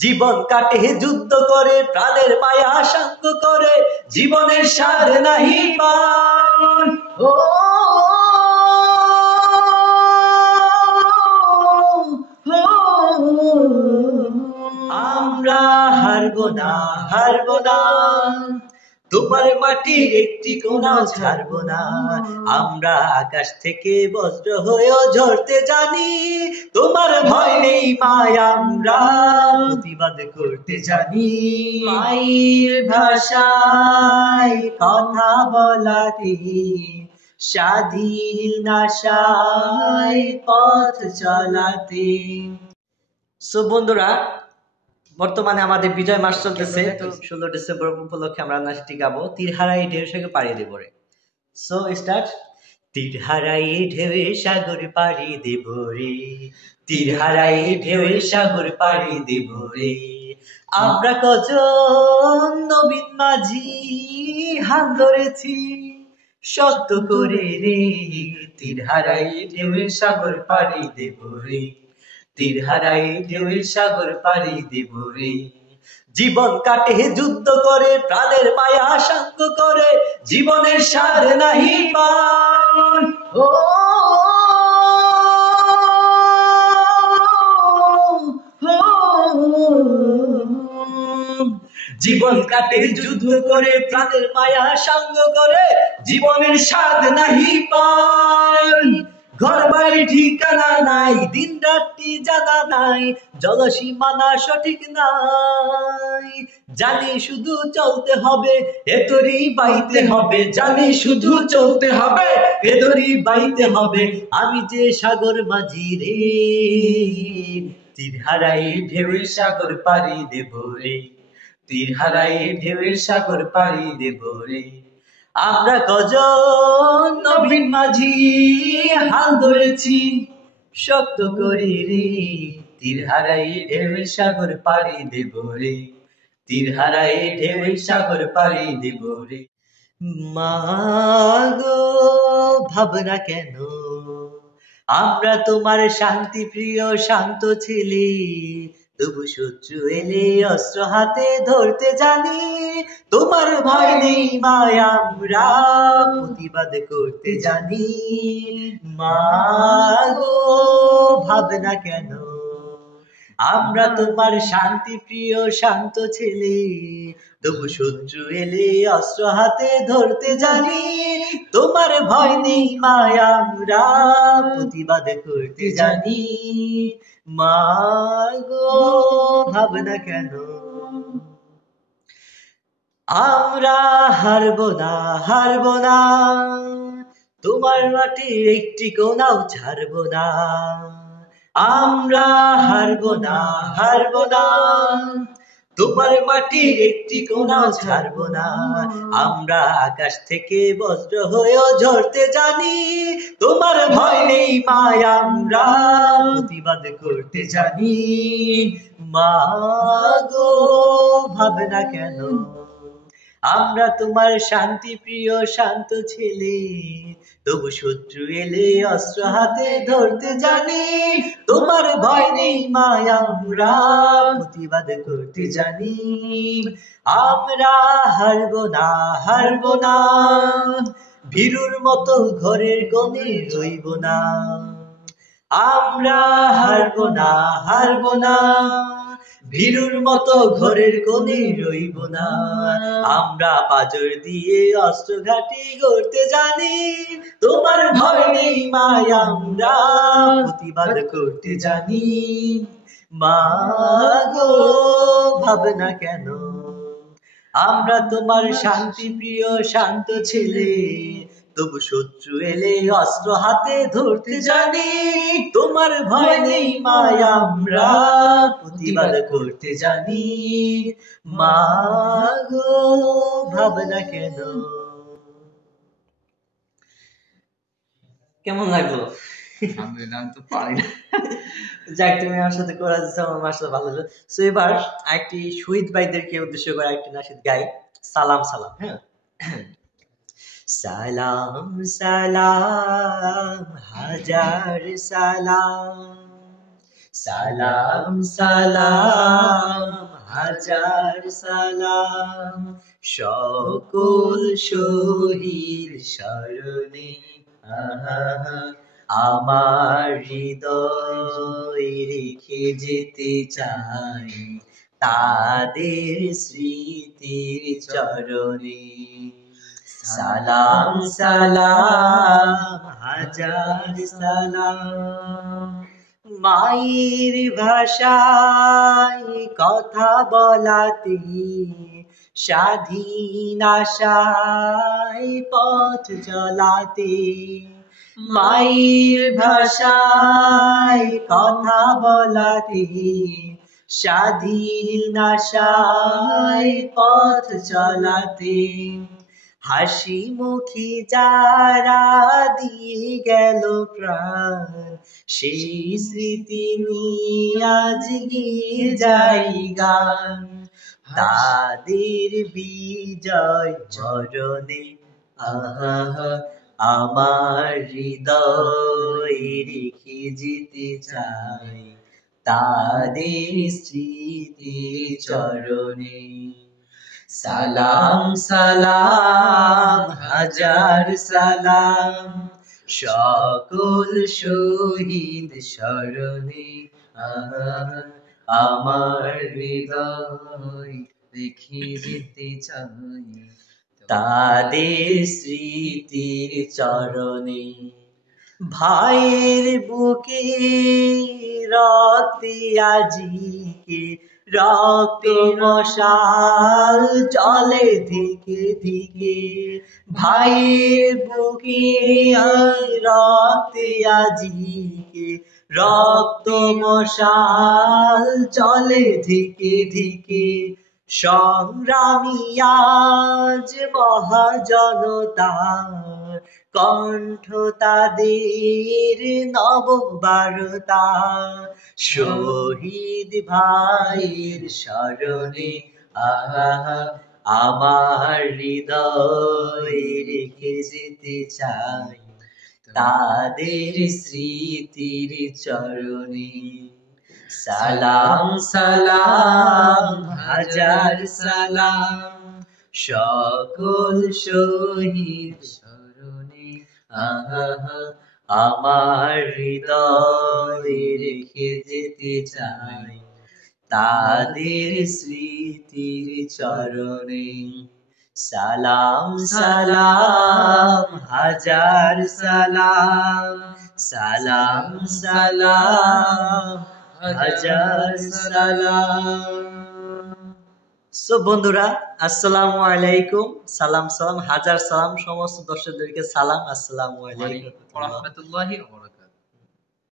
জীবন কাটে যুদ্ধ করে, প্রাণের মায়া সাঙ্গ করে, জীবনের স্বাদ নাহি পান। ও আমরা হারবো না, হারবো না, তোমার মাটির একটি কোণাও ছাড়বো না। আমরা আকাশ থেকে বজ্র হয়েও ঝরতে জানি, তোমার ভয় নেই মায়, আমরা প্রতিবাদ করতে জানি। মায়ের ভাষায় কথা বলাতে, স্বাধীন আশায় পথ চলাতে। সো বন্ধুরা, বর্তমানে আমাদের বিজয় মাস চলতেছে, তো 16 ডিসেম্বর উপলক্ষে আমরা নাচটি গাবো তীর হারাই ঢেউ সাগর পাড়ি দেব রে। So start. তীর হারাই ঢেউ সাগর পাড়ি দেব রে, তীর হারাই ঢেউ সাগর পাড়ি দেব রে। আমরা কজন নবীন মাঝি হাল ধরেছি সত্য করে রে, তীর হারাই ঢেউ সাগর পাড়ি দেব রে, তীর হারাই ঢেউ সাগর পাড়ি দেব রে। জীবন কাটে যুদ্ধ করে, প্রাণের মায়া সাঙ্গ করে, জীবনের স্বাদ নাহি পান। ও জীবন কাটে যুদ্ধ করে, প্রাণের মায়া সাঙ্গ করে, জীবনের স্বাদ নাহি পান। ঘর বাড়ি ঠিকানা নাই, দিন রাত্রি জানা নাই, জলসীমানা সঠিক নাই। জানি শুধু চলতে হবে, এতরি বাইতে হবে, জানি শুধু চলতে হবে, এতরি বাইতে হবে। আমি যে সাগর মাঝি রে, তীর হারাই ঢেউ সাগর পাড়ি দেব রে, তীর হারাই ঢেউ সাগর পাড়ি দেব রে। আমরা কজন নবীন মাঝি হাল ধরেছি সত্য করি রে, তীর হারাই ঢেউ সাগর পাড়ি দেব রে, তীর হারাই ঢেউ সাগর পাড়ি দেব রে। মাগো ভাবনা কেন, আমরা তোমার শান্তি প্রিয় শান্ত ছেলে, তবু শত্রু এলে অস্ত্র হাতে ধরতে জানি, তোমার ভয় নেই মায়, আমরা প্রতিবাদ করতে জানি। মাগো ভাবনা কেন, আমরা তোমার শান্তি প্রিয় শান্ত ছেলে, তবু শত্রু এলে অস্ত্র হাতে ধরতে জানি, তোমার ভয় নেই মায়, আমরা প্রতিবাদ করতে জানি। মাগো ভাবনা কেন, আমরা হারবো না, হারবো না, তোমার মাটির একটি কোণাও ছাড়বো না। আমরা হারবো না, হারবো না, তোমার মাটির একটি কোণাও ছাড়বো না। আমরা আকাশ থেকে বজ্র হয়েও ঝরতে জানি, তোমার ভয় নেই মায়, আমরা প্রতিবাদ করতে জানি। মাগো ভাবনা কেন, আমরা তোমার শান্তি প্রিয় শান্ত ছেলে, তবু শত্রু এলে অস্ত্র হাতে ধরতে জানি, তোমার ভয় নেই মায়, আমরা প্রতিবাদ করতে জানি। আমরা হারবো না, হারবো না, ভীরুর মতো ঘরের কোণে রইব না। আমরা হারবো না, হারবো না, ভীরুর মতো ঘরের কোণে রইব না। আমরা পাজর দিয়ে অস্ত্র ঘাটি গড়তে জানি, তোমার ভয় নেই মায়, আমরা প্রতিবাদ করতে জানি। মাগো ভাবনা কেন, আমরা তোমার শান্তি প্রিয় শান্ত ছেলে, তবু শত্রু এলে অস্ত্র হাতে ধরতে জানি, তোমার ভয় নেই মায়, আমরা প্রতিবাদ করতে জানি। মাগো ভাবনা কেন। কেমন লাগলো? আমি তো পারি না। যাক, তুমি আমার সাথে করা দিচ্ছ, আমার আসলে ভালো লাগলো। সো এবার একটি শহীদ ভাইদেরকে উদ্দেশ্য করে একটি নাশিদ গাই, সালাম সালাম। হ্যাঁ, সালাম সালাম হাজার সালাম, সালাম সালাম হাজার সালাম সকল শহীদ স্মরণে আমার হৃদয় রেখে যেতে চাই তাদের স্মৃতির চরণে সালাম সালাম হাজার সালাম মায়ের ভাষায় কথা বলাতে স্বাধীন আশায় পথ চলাতে মায়ের ভাষায় কথা বলাতে স্বাধীন আশায় পথ চলাতে হাসি মুখে যারা দিয়ে গেল প্রাণ সেই স্মৃতি নিয়ে আজ গিয়ে যাই গান তাদের বিজয় চরণে আমার হৃদয় রেখে যেতে চাই তাদের স্মৃতির চরণে সালাম সালাম হাজার সালাম সকল শহীদ স্মরণে আমার হৃদয় রেখে যেতে চাই তাদের স্মৃতির চরণে ভাইয়ের বুকে রক্তে আজিকে রক্তে মশাল চলে থেকে থেকে ভাইয়ের বুকে রক্তে আজিকে রক্ত মশাল চলে থেকে থেকে সংগ্রামী আজ মহাজনতার কণ্ঠ তাদের নববারতা শহীদ ভাইয়ের স্মরণে আমার হৃদয় রেখে যেতে চাই তাদের স্মৃতির চরণে সালাম সালাম হাজার সালাম সকল শহীদ স্মরণে আমার হৃদয় রেখে যেতে চাই তাদের স্মৃতির চরণে সালাম সালাম হাজার সালাম সালাম সালাম হাজার সালাম সো বন্ধুরা আসসালামু আলাইকুম সালাম সালাম হাজার সালাম সমস্ত দর্শকদেরকে সালাম আসসালামু আলাইকুম ওয়া রাহমাতুল্লাহি ওয়া বারাকাতুহু।